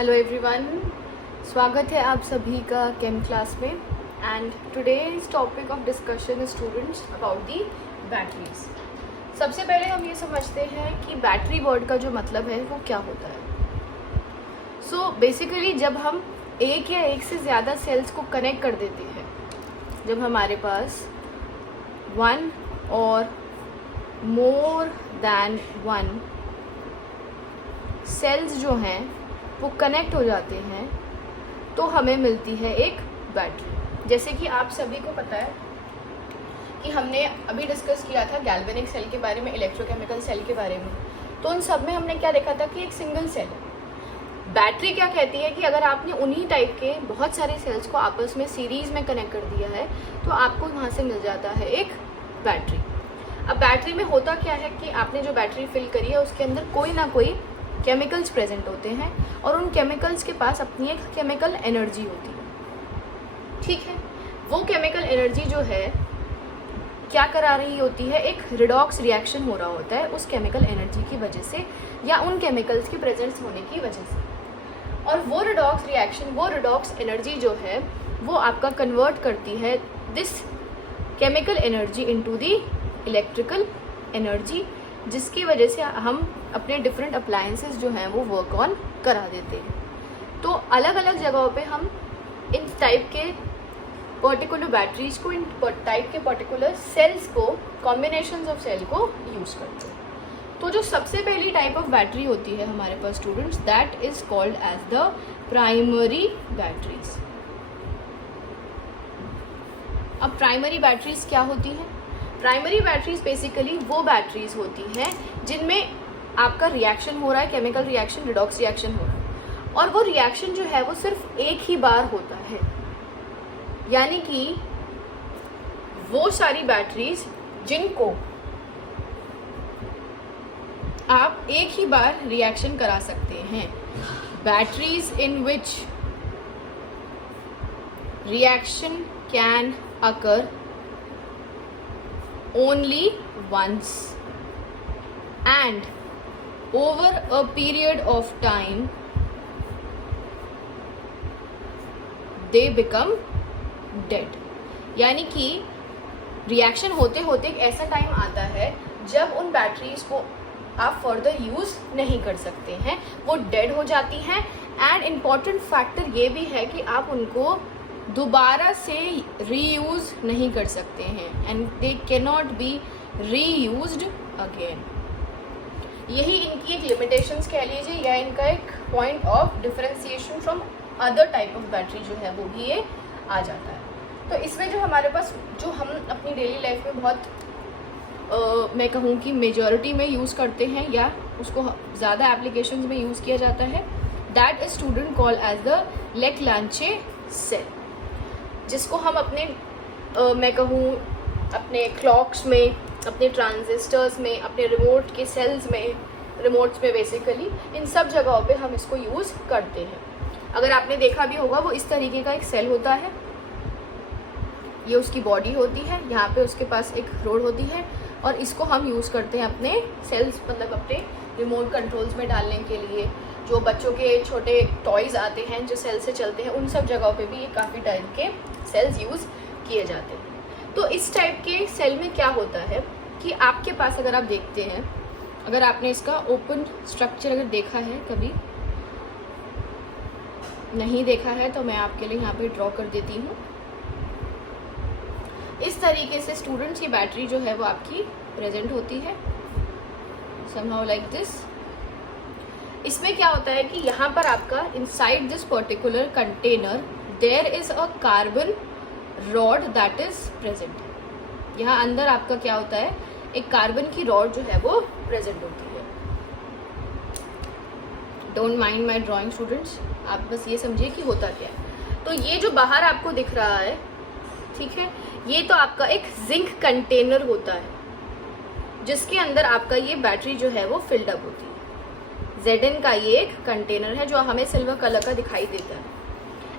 Hello everyone, स्वागत है आप सभी का केम क्लास में। And today's topic of discussion students about the batteries. सबसे पहले हम ये समझते हैं कि बैटरी वर्ड का जो मतलब है वो क्या होता है। सो बेसिकली जब हम एक या एक से ज़्यादा सेल्स को कनेक्ट कर देते हैं, जब हमारे पास वन और मोर दैन वन सेल्स जो हैं वो कनेक्ट हो जाते हैं तो हमें मिलती है एक बैटरी। जैसे कि आप सभी को पता है कि हमने अभी डिस्कस किया था गैल्वेनिक सेल के बारे में, इलेक्ट्रोकेमिकल सेल के बारे में। तो उन सब में हमने क्या देखा था कि एक सिंगल सेल है। बैटरी क्या कहती है कि अगर आपने उन्हीं टाइप के बहुत सारे सेल्स को आपस में सीरीज में कनेक्ट कर दिया है तो आपको वहाँ से मिल जाता है एक बैटरी। अब बैटरी में होता क्या है कि आपने जो बैटरी फिल करी है उसके अंदर कोई ना कोई केमिकल्स प्रेजेंट होते हैं और उन केमिकल्स के पास अपनी एक केमिकल एनर्जी होती है। ठीक है, वो केमिकल एनर्जी जो है क्या करा रही होती है, एक रिडॉक्स रिएक्शन हो रहा होता है उस केमिकल एनर्जी की वजह से या उन केमिकल्स के प्रेजेंस होने की वजह से। और वो रिडॉक्स रिएक्शन, वो रिडॉक्स एनर्जी जो है वो आपका कन्वर्ट करती है this chemical energy into the electrical energy, जिसकी वजह से हम अपने डिफरेंट अप्लायंसेस जो हैं वो वर्क ऑन करा देते हैं। तो अलग अलग जगहों पे हम इन टाइप के पर्टिकुलर बैटरीज को, इन टाइप के पर्टिकुलर सेल्स को, कॉम्बिनेशंस ऑफ सेल को यूज़ करते हैं। तो जो सबसे पहली टाइप ऑफ बैटरी होती है हमारे पास students, that is called as the primary batteries. अब प्राइमरी बैटरीज क्या होती हैं? प्राइमरी बैटरीज बेसिकली वो बैटरीज होती हैं जिनमें आपका रिएक्शन हो रहा है, केमिकल रिएक्शन, रिडॉक्स रिएक्शन हो रहा है, और वो रिएक्शन जो है वो सिर्फ एक ही बार होता है। यानी कि वो सारी बैटरीज जिनको आप एक ही बार रिएक्शन करा सकते हैं, batteries in which reaction can occur only once and over a period of time they become dead। यानी कि रिएक्शन होते होते एक ऐसा टाइम आता है जब उन बैटरीज को आप फर्दर यूज़ नहीं कर सकते हैं, वो डेड हो जाती हैं। एंड इम्पॉर्टेंट फैक्टर ये भी है कि आप उनको दोबारा से रीयूज़ नहीं कर सकते हैं, and they can not be reused again. यही इनकी एक लिमिटेशंस कह लीजिए या इनका एक point of differentiation from other type of battery जो है वो भी ये आ जाता है। तो इसमें जो हमारे पास, जो हम अपनी डेली लाइफ में बहुत मैं कहूँ कि मेजॉरिटी में यूज़ करते हैं या उसको ज़्यादा एप्लीकेशंस में यूज़ किया जाता है, that is student call as the Leclanche cell, जिसको हम अपने मैं कहूँ अपने क्लॉक्स में, अपने ट्रांजिस्टर्स में, अपने रिमोट के सेल्स में, रिमोट्स में, बेसिकली इन सब जगहों पे हम इसको यूज़ करते हैं। अगर आपने देखा भी होगा, वो इस तरीके का एक सेल होता है, ये उसकी बॉडी होती है, यहाँ पे उसके पास एक रोड होती है और इसको हम यूज़ करते हैं अपने सेल्स, मतलब अपने रिमोट कंट्रोल्स में डालने के लिए। जो बच्चों के छोटे टॉयज़ आते हैं जो सेल से चलते हैं, उन सब जगहों पे भी ये काफ़ी टाइप के सेल्स यूज़ किए जाते हैं। तो इस टाइप के सेल में क्या होता है कि आपके पास, अगर आप देखते हैं, अगर आपने इसका ओपन स्ट्रक्चर अगर देखा है, कभी नहीं देखा है तो मैं आपके लिए यहाँ पे ड्रॉ कर देती हूँ। इस तरीके से स्टूडेंट्स की बैटरी जो है वो आपकी प्रेजेंट होती है, समहाउ लाइक दिस। इसमें क्या होता है कि यहाँ पर आपका inside this particular container there is a carbon rod that is present. यहाँ अंदर आपका क्या होता है, एक कार्बन की रॉड जो है वो प्रेजेंट होती है। Don't mind my drawing students, आप बस ये समझिए कि होता क्या है। तो ये जो बाहर आपको दिख रहा है, ठीक है, ये तो आपका एक जिंक कंटेनर होता है जिसके अंदर आपका ये बैटरी जो है वो फिल्ड अप होती है। Zn का ये एक कंटेनर है जो हमें सिल्वर कलर का दिखाई देता है।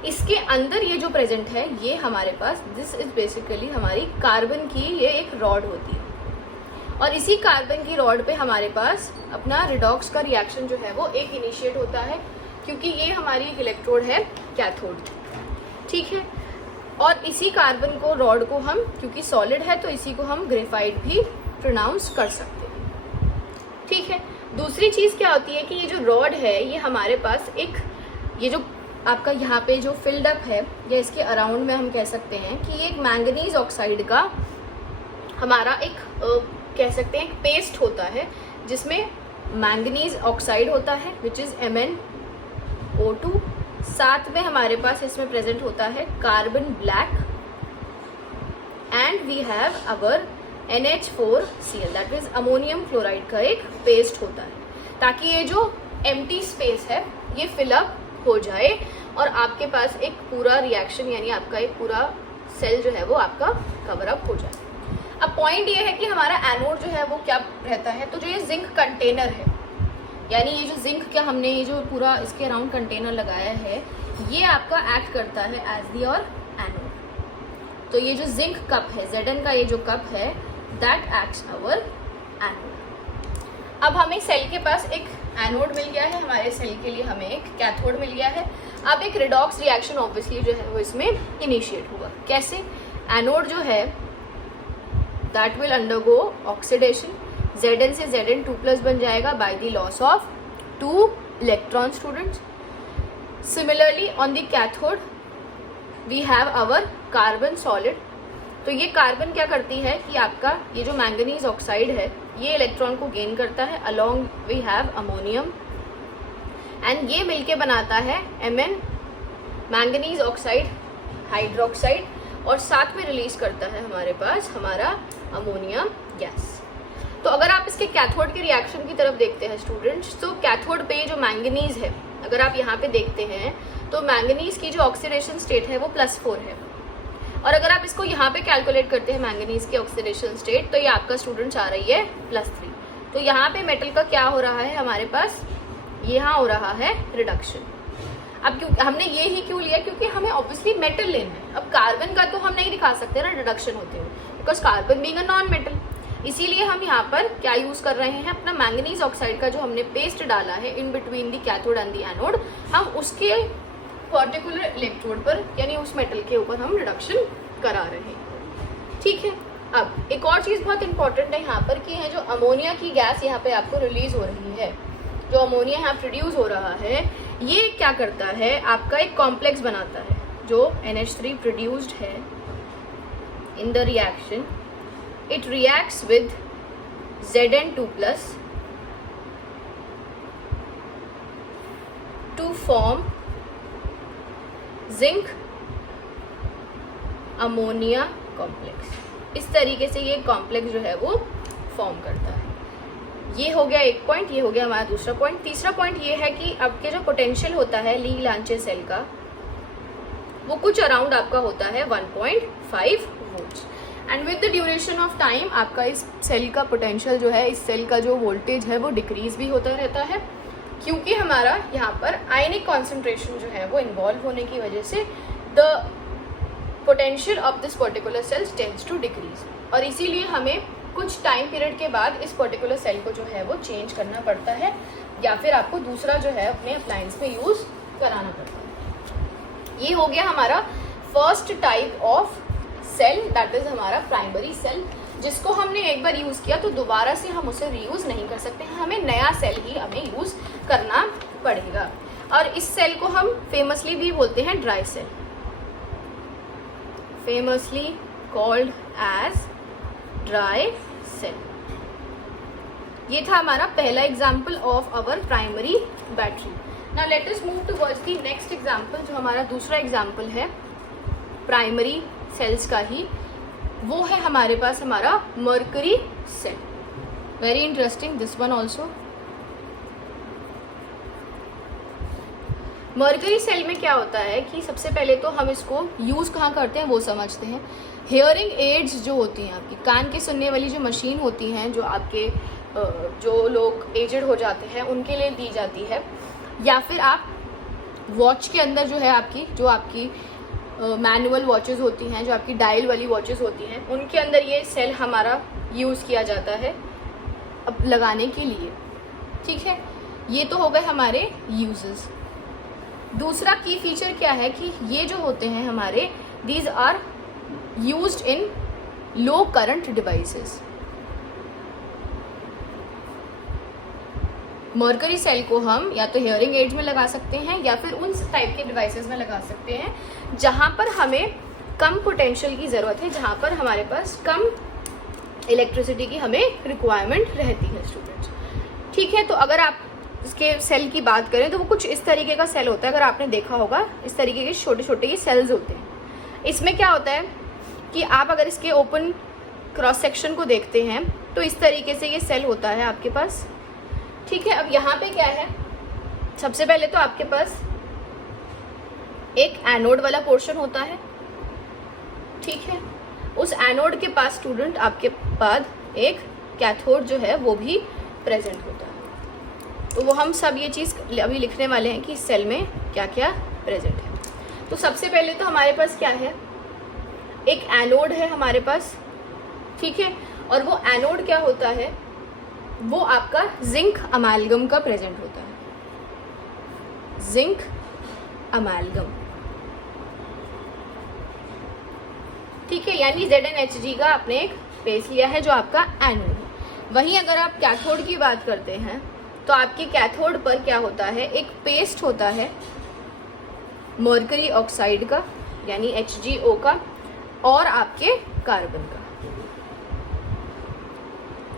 इसके अंदर ये जो प्रेजेंट है, ये हमारे पास, दिस इज बेसिकली हमारी कार्बन की ये एक रॉड होती है और इसी कार्बन की रॉड पे हमारे पास अपना रिडॉक्स का रिएक्शन जो है वो एक इनिशिएट होता है क्योंकि ये हमारी एक इलेक्ट्रोड है कैथोड, ठीक है। और इसी कार्बन को, रॉड को हम, क्योंकि सॉलिड है तो इसी को हम ग्रेफाइट भी प्रोनाउंस कर सकते हैं, ठीक है। दूसरी चीज़ क्या होती है कि ये जो रॉड है ये हमारे पास एक, ये जो आपका यहाँ पे जो फिल्ड अप है या इसके अराउंड में हम कह सकते हैं कि ये एक मैंगनीज ऑक्साइड का हमारा एक कह सकते हैं एक पेस्ट होता है, जिसमें मैंगनीज ऑक्साइड होता है विच इज़ MnO2। साथ में हमारे पास इसमें प्रेजेंट होता है carbon black and we have our NH4Cl that means ammonium chloride का एक पेस्ट होता है, ताकि ये जो एम्प्टी स्पेस है ये फिलअप हो जाए और आपके पास एक पूरा रिएक्शन यानी आपका एक पूरा सेल जो है वो आपका कवर अप हो जाए। अब पॉइंट ये है कि हमारा एनोड जो है वो क्या रहता है, तो जो ये जिंक कंटेनर है, यानी ये जो जिंक क्या हमने ये जो पूरा इसके अराउंड कंटेनर लगाया है, ये आपका एक्ट करता है एज दी और एनोड। तो ये जो जिंक कप है, Zn का ये जो कप है, दैट एक्ट्स अवर एनोड। अब हमें सेल के पास एक एनोड मिल गया है, हमारे सेल के लिए हमें एक कैथोड मिल गया है। अब एक रिडॉक्स रिएक्शन ऑब्वियसली जो है वो इसमें इनिशिएट होगा। कैसे? एनोड जो है that will undergo oxidation, Zn से Zn2+ बन जाएगा by the loss of 2 electron students. Similarly on the cathode we have our carbon solid. तो ये कार्बन क्या करती है कि आपका ये जो मैंगनीज ऑक्साइड है ये इलेक्ट्रॉन को गेन करता है, along we have ammonium and ये मिलके बनाता है Mn मैंगनीज ऑक्साइड हाइड्रोक्साइड, और साथ में रिलीज करता है हमारे पास हमारा अमोनियम गैस। तो अगर आप इसके कैथोड के रिएक्शन की तरफ देखते हैं स्टूडेंट्स, तो कैथोड पे जो मैंगनीज है, अगर आप यहाँ पे देखते हैं तो मैंगनीज की जो ऑक्सीडेशन स्टेट है वो +4 है, और अगर आप इसको यहाँ पे कैलकुलेट करते हैं मैंगनीज की ऑक्सीडेशन स्टेट, तो ये आपका स्टूडेंट्स आ रही है +3। तो यहाँ पे मेटल का क्या हो रहा है हमारे पास, यहाँ हो रहा है रिडक्शन। अब क्यों हमने ये ही क्यों लिया, क्योंकि हमें ऑब्वियसली मेटल लेना है। अब कार्बन का तो हम नहीं दिखा सकते ना रिडक्शन होते हुए, because carbon being a non metal, इसीलिए हम यहाँ पर क्या यूज कर रहे हैं, अपना मैंगनीज ऑक्साइड का जो हमने पेस्ट डाला है in between the cathode and the anode, हम उसके पर्टिकुलर इलेक्ट्रोड पर यानी उस मेटल के ऊपर हम रिडक्शन करा रहे हैं, ठीक है। अब एक और चीज़ बहुत इंपॉर्टेंट है यहाँ पर कि है जो अमोनिया की गैस यहाँ पे आपको रिलीज हो रही है, जो अमोनिया यहाँ प्रोड्यूस हो रहा है, ये क्या करता है, आपका एक कॉम्प्लेक्स बनाता है जो NH3 प्रोड्यूस्ड है in the reaction. It reacts with Zn2+ to form zinc ammonia complex. इस तरीके से ये कॉम्प्लेक्स जो है वो फॉर्म करता है। ये हो गया एक पॉइंट, ये हो गया हमारा दूसरा पॉइंट। तीसरा पॉइंट ये है कि आपके जो पोटेंशियल होता है ली-लांचे सेल का, वो कुछ अराउंड आपका होता है 1.5 volts, and with the duration of time आपका इस सेल का पोटेंशियल जो है, इस सेल का जो वोल्टेज है वो डिक्रीज भी होता रहता है, क्योंकि हमारा यहाँ पर आयनिक कॉन्सेंट्रेशन जो है वो इन्वॉल्व होने की वजह से the potential of this particular cell tends to decrease, और इसीलिए हमें कुछ टाइम पीरियड के बाद इस पर्टिकुलर सेल को जो है वो चेंज करना पड़ता है, या फिर आपको दूसरा जो है अपने अप्लायंस में यूज कराना पड़ता है। ये हो गया हमारा first type of cell, that is हमारा प्राइमरी सेल, जिसको हमने एक बार यूज किया तो दोबारा से हम उसे रीयूज नहीं कर सकते हैं, हमें नया सेल ही हमें यूज करना पड़ेगा। और इस सेल को हम फेमसली भी बोलते हैं dry cell, famously called as dry cell. ये था हमारा पहला example of our primary battery. Now let us move towards the next example, जो हमारा दूसरा एग्जाम्पल है प्राइमरी सेल्स का ही, वो है हमारे पास हमारा mercury cell. Very interesting this one also. Mercury cell में क्या होता है कि सबसे पहले तो हम इसको यूज़ कहाँ करते हैं वो समझते हैं। हियरिंग एड्स जो होती हैं, आपकी कान के सुनने वाली जो मशीन होती हैं, जो आपके जो लोग एजेड हो जाते हैं उनके लिए दी जाती है, या फिर आप वॉच के अंदर जो है आपकी जो आपकी मैनुअल वॉचेस होती हैं, जो आपकी डायल वाली वॉचेस होती हैं, उनके अंदर ये सेल हमारा यूज़ किया जाता है अब लगाने के लिए, ठीक है। ये तो हो गए हमारे यूजेस। दूसरा की फीचर क्या है कि ये जो होते हैं हमारे, these are used in low current devices. Mercury cell को हम या तो हियरिंग एड्स में लगा सकते हैं या फिर उन टाइप के डिवाइसेस में लगा सकते हैं जहां पर हमें कम पोटेंशियल की ज़रूरत है, जहां पर हमारे पास कम इलेक्ट्रिसिटी की हमें रिक्वायरमेंट रहती है स्टूडेंट्स। ठीक है, तो अगर आप इसके सेल की बात करें तो वो कुछ इस तरीके का सेल होता है, अगर आपने देखा होगा इस तरीके के छोटे छोटे ये सेल्स होते हैं। इसमें क्या होता है कि आप अगर इसके ओपन क्रॉस सेक्शन को देखते हैं तो इस तरीके से ये सेल होता है आपके पास। ठीक है, अब यहाँ पे क्या है, सबसे पहले तो आपके पास एक एनोड वाला पोर्शन होता है। ठीक है, उस एनोड के पास स्टूडेंट आपके बाद एक कैथोड जो है वो भी प्रेजेंट होता है। तो वो हम सब ये चीज़ अभी लिखने वाले हैं कि इस सेल में क्या क्या प्रेजेंट है। तो सबसे पहले तो हमारे पास क्या है, एक एनोड है हमारे पास। ठीक है, और वो एनोड क्या होता है, वो आपका जिंक अमालगम का प्रेजेंट होता है, जिंक अमालगम। ठीक है, यानी ZnHg का आपने एक बेस लिया है जो आपका एनोड है। वहीं अगर आप कैथोड की बात करते हैं तो आपके कैथोड पर क्या होता है, एक पेस्ट होता है मर्करी ऑक्साइड का यानी HgO का और आपके कार्बन का।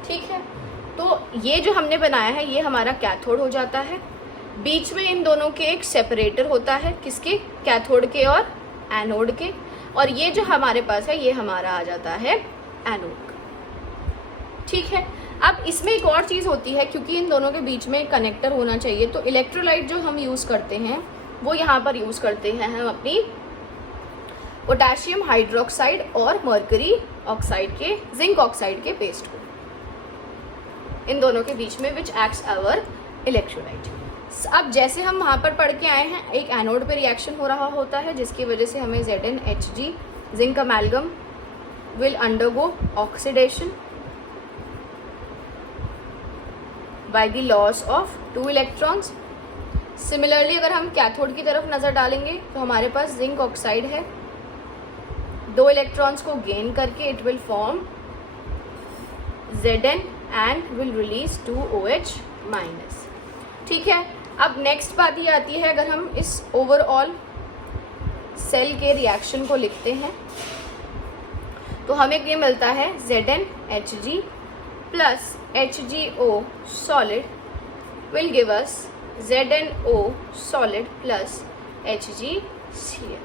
ठीक है, तो ये जो हमने बनाया है ये हमारा कैथोड हो जाता है। बीच में इन दोनों के एक सेपरेटर होता है, किसके, कैथोड के और एनोड के। और ये जो हमारे पास है ये हमारा आ जाता है एनोड का। ठीक है, अब इसमें एक और चीज़ होती है, क्योंकि इन दोनों के बीच में कनेक्टर होना चाहिए, तो इलेक्ट्रोलाइट जो हम यूज़ करते हैं वो यहाँ पर यूज़ करते हैं हम अपनी पोटेशियम हाइड्रोक्साइड और मर्करी ऑक्साइड के, जिंक ऑक्साइड के पेस्ट को, इन दोनों के बीच में, विच एक्ट्स आवर इलेक्ट्रोलाइट। अब जैसे हम वहाँ पर पढ़ के आए हैं, एक एनोड पे रिएक्शन हो रहा होता है जिसकी वजह से हमें ZnHg zinc अमालगम will undergo oxidation bye the loss of 2 electrons. Similarly अगर हम कैथोड की तरफ नज़र डालेंगे तो हमारे पास जिंक ऑक्साइड है, 2 इलेक्ट्रॉन्स को गेन करके it will form Zn and will release 2OH minus. ठीक है, अब नेक्स्ट बात ये आती है, अगर हम इस ओवरऑल सेल के रिएक्शन को लिखते हैं तो हमें ये मिलता है ZnHg plus HgO solid will give us ZnO solid plus HgCl।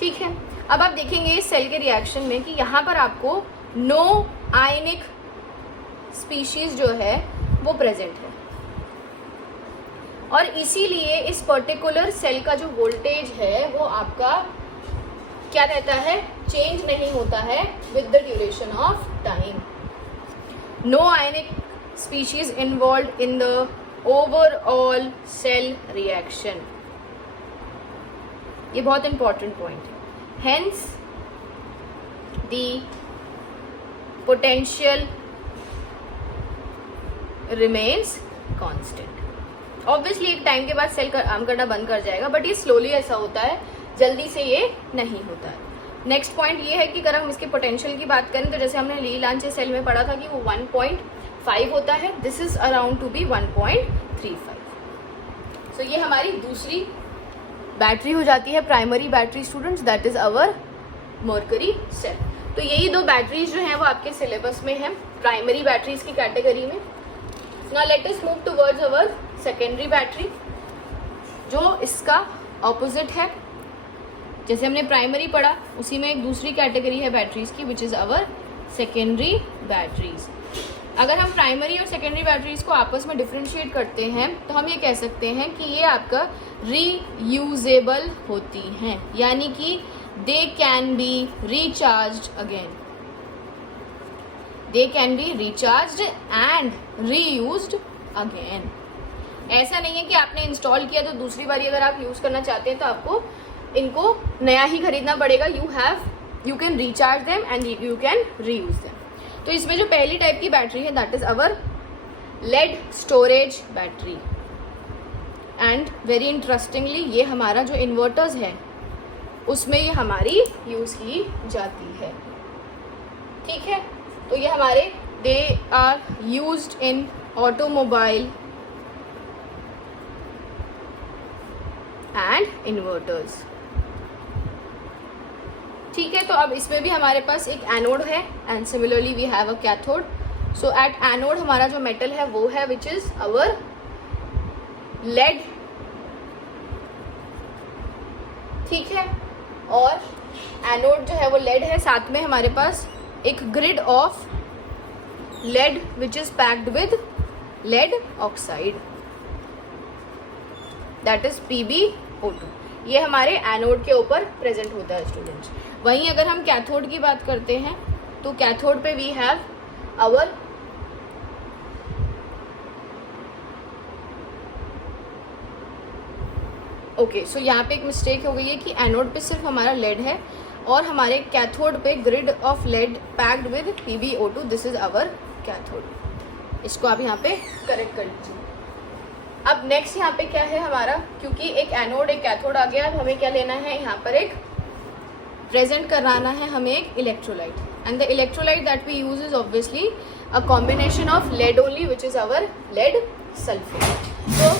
ठीक है, अब आप देखेंगे इस सेल के रिएक्शन में कि यहाँ पर आपको नो आयनिक स्पीशीज जो है वो प्रेजेंट है, और इसीलिए इस पर्टिकुलर सेल का जो वोल्टेज है वो आपका क्या रहता है, चेंज नहीं होता है with the duration of time. No ionic species involve in the overall cell reaction, ये बहुत इंपॉर्टेंट पॉइंट है। Hence the potential remains constant. Obviously एक टाइम के बाद सेल काम करना बंद कर जाएगा, बट ये स्लोली ऐसा होता है, जल्दी से ये नहीं होता है। नेक्स्ट पॉइंट ये है कि अगर हम इसके पोटेंशियल की बात करें तो जैसे हमने ली लांचे सेल में पढ़ा था कि वो 1.5 होता है, this is around to be 1.35। So ये हमारी दूसरी बैटरी हो जाती है, primary battery students, that is our mercury cell. तो यही 2 बैटरीज जो हैं वो आपके सिलेबस में हैं प्राइमरी बैटरीज की कैटेगरी में। Now let us move towards our secondary battery, जो इसका ऑपोजिट है। जैसे हमने प्राइमरी पढ़ा उसी में एक दूसरी कैटेगरी है बैटरीज की, which is our secondary batteries. अगर हम प्राइमरी और सेकेंडरी बैटरीज को आपस में डिफ्रेंशिएट करते हैं तो हम ये कह सकते हैं कि ये आपका रीयूजेबल होती हैं, यानी कि they can be recharged again, they can be recharged and reused again. ऐसा नहीं है कि आपने इंस्टॉल किया तो दूसरी बारी अगर आप यूज़ करना चाहते हैं तो आपको इनको नया ही खरीदना पड़ेगा। You can recharge them and you can reuse them. तो इसमें जो पहली टाइप की बैटरी है that is our lead storage battery. And very interestingly ये हमारा जो इन्वर्टर्स है उसमें ये हमारी यूज़ की जाती है। ठीक है, तो ये हमारे they are used in automobile and inverters. ठीक है, तो अब इसमें भी हमारे पास एक एनोड है and similarly we have a cathode. So at anode हमारा जो मेटल है वो है विच इज अवर लेड। ठीक है, और एनोड जो है वो लेड है, साथ में हमारे पास एक grid of lead which is packed with lead oxide, that is PbO2। ये हमारे एनोड के ऊपर प्रेजेंट होता है स्टूडेंट्स। वहीं अगर हम कैथोड की बात करते हैं तो कैथोड पे वी हैव आवर ओके, सो यहाँ पे एक मिस्टेक हो गई है कि एनोड पे सिर्फ हमारा लेड है और हमारे कैथोड पे grid of lead packed with PbO2, this is our cathode. इसको आप यहाँ पे करेक्ट कर लीजिए। अब नेक्स्ट यहाँ पे क्या है हमारा, क्योंकि एक एनोड एक कैथोड आ गया, अब हमें क्या लेना है, यहाँ पर एक प्रेजेंट कराना है हमें एक electrolyte, and the electrolyte that we use is obviously a combination of lead only which is our lead sulphate. तो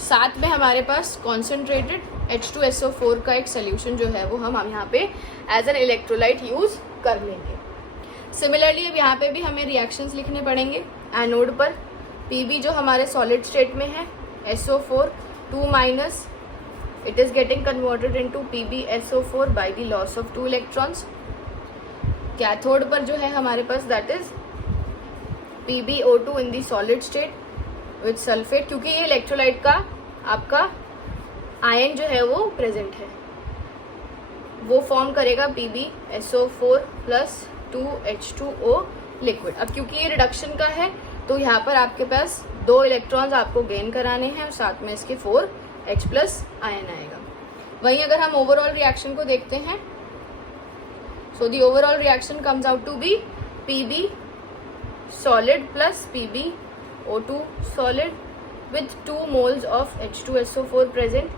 साथ में हमारे पास कॉन्सेंट्रेटेड H2SO4 का एक सोल्यूशन जो है वो हम यहाँ पे एज एन इलेक्ट्रोलाइट यूज कर लेंगे। सिमिलरली अब यहाँ पे भी हमें रिएक्शंस लिखने पड़ेंगे। एनोड पर Pb जो हमारे सॉलिड स्टेट में है, SO4 2- it is getting converted into PbSO4 by the loss of 2 electrons। Cathode पर जो है हमारे पास that is PbO2 in the solid state with sulfate, क्योंकि ये इलेक्ट्रोलाइट का आपका आयन जो है वो प्रेजेंट है, वो फॉर्म करेगा PbSO4 प्लस 2H2O लिक्विड। अब क्योंकि ये रिडक्शन का है तो यहाँ पर आपके पास 2 इलेक्ट्रॉन्स आपको गेन कराने हैं और साथ में इसके 4H प्लस आयन आएगा। वहीं अगर हम ओवरऑल रिएक्शन को देखते हैं, so the overall reaction comes out to be Pb solid plus PbO2 solid with 2 moles of H2SO4 present,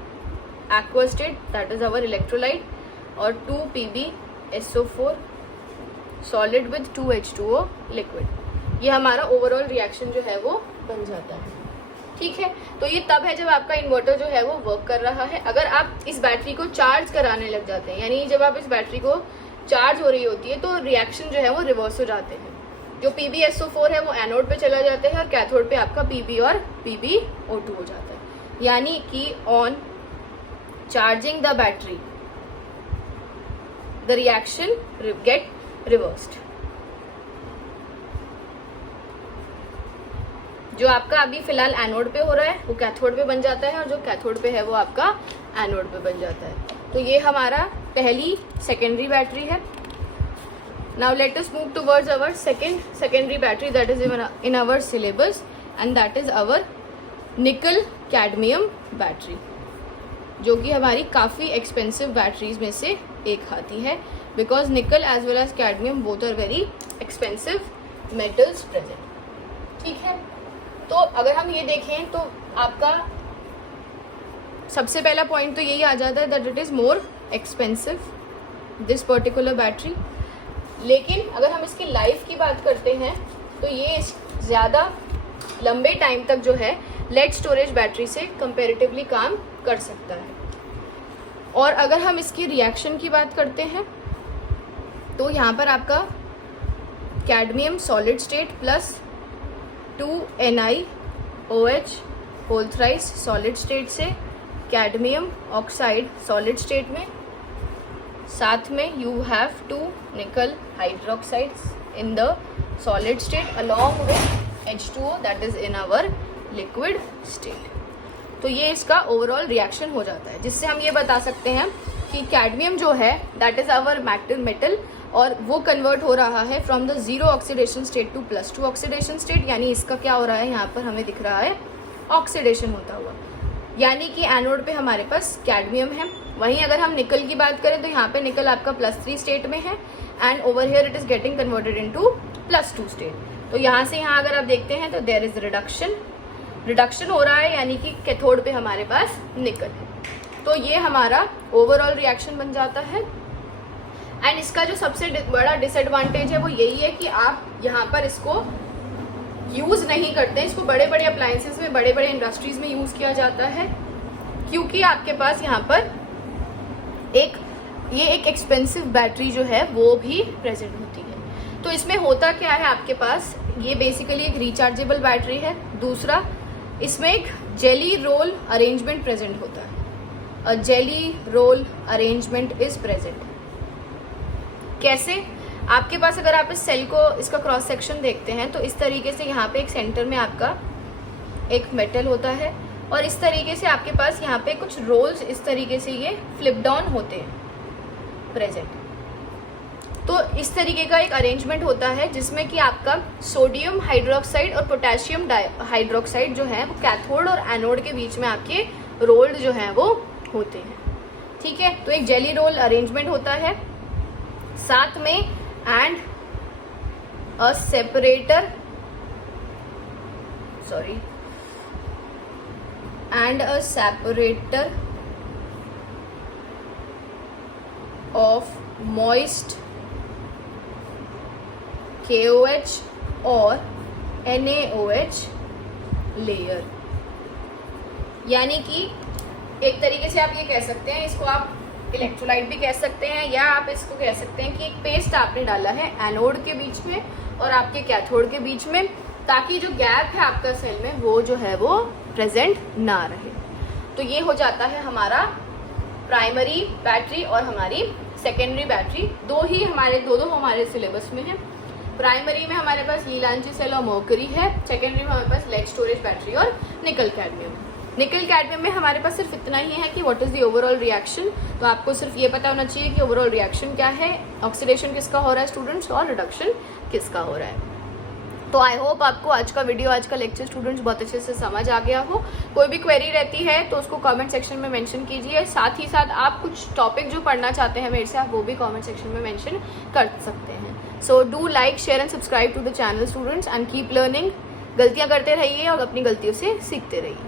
aqueous state, that is our electrolyte, और 2 PbSO4 solid with 2H2O liquid। ये हमारा overall reaction जो है वो बन जाता है। ठीक है, तो ये तब है जब आपका इन्वर्टर जो है वो वर्क कर रहा है। अगर आप इस बैटरी को चार्ज कराने लग जाते हैं, यानी जब आप इस बैटरी को चार्ज हो रही होती है तो रिएक्शन जो है वो रिवर्स हो जाते हैं। जो PbSO4 है वो एनोड पे चला जाता है और कैथोड पे आपका Pb और PbO2 हो जाता है। यानी कि on charging the battery the reaction get reversed. जो आपका अभी फिलहाल एनोड पे हो रहा है वो कैथोड पे बन जाता है और जो कैथोड पे है वो आपका एनोड पे बन जाता है। तो ये हमारा पहली सेकेंडरी बैटरी है। Now let us move towards our secondary battery that is in our syllabus, and that is our nickel cadmium battery, जो कि हमारी काफ़ी एक्सपेंसिव बैटरीज में से एक आती है, because nickel as well as cadmium both are very expensive metals present. ठीक है, तो अगर हम ये देखें तो आपका सबसे पहला पॉइंट तो यही आ जाता है that it is more expensive this particular battery. लेकिन अगर हम इसकी लाइफ की बात करते हैं तो ये ज़्यादा लंबे टाइम तक जो है लेड स्टोरेज बैटरी से कंपैरेटिवली काम कर सकता है। और अगर हम इसकी रिएक्शन की बात करते हैं तो यहाँ पर आपका cadmium solid state plus 2NiOH whole thrice solid state से कैडमियम ऑक्साइड सॉलिड स्टेट में, साथ में you have 2 nickel hydroxides in the solid state along with H2O that is in our liquid state. तो ये इसका ओवरऑल रिएक्शन हो जाता है, जिससे हम ये बता सकते हैं कि कैडमियम जो है दैट इज आवर मेटल और वो कन्वर्ट हो रहा है from the 0 oxidation state to +2 oxidation state. यानी इसका क्या हो रहा है, यहाँ पर हमें दिख रहा है ऑक्सीडेशन होता हुआ, यानी कि एनोड पे हमारे पास कैडमियम है। वहीं अगर हम निकल की बात करें तो यहाँ पे निकल आपका +3 स्टेट में है and over here it is getting converted into +2 state. तो यहाँ से यहाँ अगर आप देखते हैं तो देयर इज रिडक्शन हो रहा है, यानी कि कैथोड पे हमारे पास निकल है। तो ये हमारा ओवरऑल रिएक्शन बन जाता है। एंड इसका जो सबसे बड़ा डिसएडवांटेज है वो यही है कि आप यहाँ पर इसको यूज़ नहीं करते, इसको बड़े बड़े अप्लायंसेस में, बड़े बड़े इंडस्ट्रीज़ में यूज़ किया जाता है, क्योंकि आपके पास यहाँ पर एक एक्सपेंसिव बैटरी जो है वो भी प्रेजेंट होती है। तो इसमें होता क्या है, आपके पास ये बेसिकली एक रिचार्जेबल बैटरी है। दूसरा, इसमें एक जेली रोल अरेंजमेंट प्रेजेंट होता है। A jelly roll arrangement is present. कैसे? आपके पास अगर आप इस सेल को, इसका क्रॉस सेक्शन देखते हैं तो इस तरीके से यहाँ पे एक सेंटर में आपका एक मेटल होता है और इस तरीके से आपके पास यहाँ पे कुछ रोल्स इस तरीके से ये फ्लिप डाउन होते हैं प्रेजेंट। तो इस तरीके का एक अरेंजमेंट होता है जिसमें कि आपका सोडियम हाइड्रोक्साइड और पोटेशियम हाइड्रोक्साइड जो है वो कैथोड और एनोड के बीच में आपके रोल्ड जो है वो होते हैं। ठीक है, तो एक जेली रोल अरेंजमेंट होता है, साथ में and a separator of moist KOH और NaOH लेयर। यानी कि एक तरीके से आप ये कह सकते हैं, इसको आप इलेक्ट्रोलाइट भी कह सकते हैं, या आप इसको कह सकते हैं कि एक पेस्ट आपने डाला है एनोड के बीच में और आपके कैथोड के बीच में, ताकि जो गैप है आपका सेल में वो जो है वो प्रेजेंट ना रहे। तो ये हो जाता है हमारा प्राइमरी बैटरी और हमारी सेकेंडरी बैटरी। दो हमारे सिलेबस में है। प्राइमरी में हमारे पास लीलांची सेल और मर्करी है, सेकेंडरी में हमारे पास लेड स्टोरेज बैटरी और निकल कैडमियम। निकल कैडमियम में हमारे पास सिर्फ इतना ही है कि what is the overall reaction. तो आपको सिर्फ ये पता होना चाहिए कि ओवरऑल रिएक्शन क्या है, ऑक्सीडेशन किसका हो रहा है स्टूडेंट्स, और रिडक्शन किसका हो रहा है। तो आई होप आपको आज का वीडियो, आज का लेक्चर स्टूडेंट्स बहुत अच्छे से समझ आ गया हो। कोई भी क्वेरी रहती है तो उसको कमेंट सेक्शन में मेंशन कीजिए। साथ ही साथ आप कुछ टॉपिक जो पढ़ना चाहते हैं मेरे से, आप वो भी कमेंट सेक्शन में मेंशन कर सकते हैं। So do like, share and subscribe to the channel students and keep learning. गलतियाँ करते रहिए और अपनी गलतियों से सीखते रहिए।